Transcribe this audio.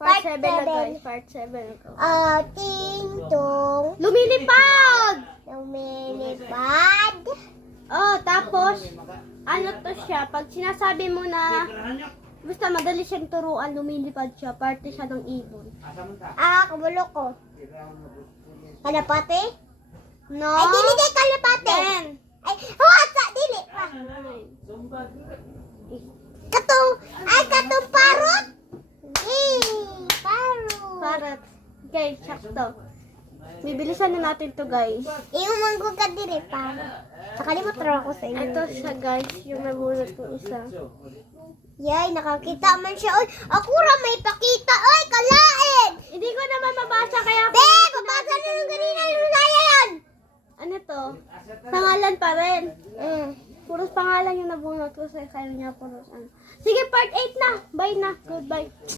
Part 7 na guys. Part 7. Ting-tong. Lumilipad! Lumilipad. Oh, tapos, ano to siya? Pag sinasabi mo na, basta madali siyang turuan, lumilipad siya. Parte siya ng ibon. Kabulo ko. Kalapate? No? Ay, dili kay kalapate. 10. Ay, huwasa, dili pa. Katong parot. Parot. Parrot. Okay, sakto. Bibilisan na natin to guys. Iuman ko ka dili, parot. Nakalimot raw ako sa inyo. Ito siya guys, yung nabunot ko isa. Yay, nakakita man siya. Oy, ako ra may pakita. Oy, kalain. Hindi ko naman mabasa kaya ako. Babasa na nung ganina. Lunaya yan. Ano to? Pangalan pa rin. Mm. Puros pangalan yung nabunot ko sa kaya niya puros ano. Sige, part 8 na. Bye na. Goodbye.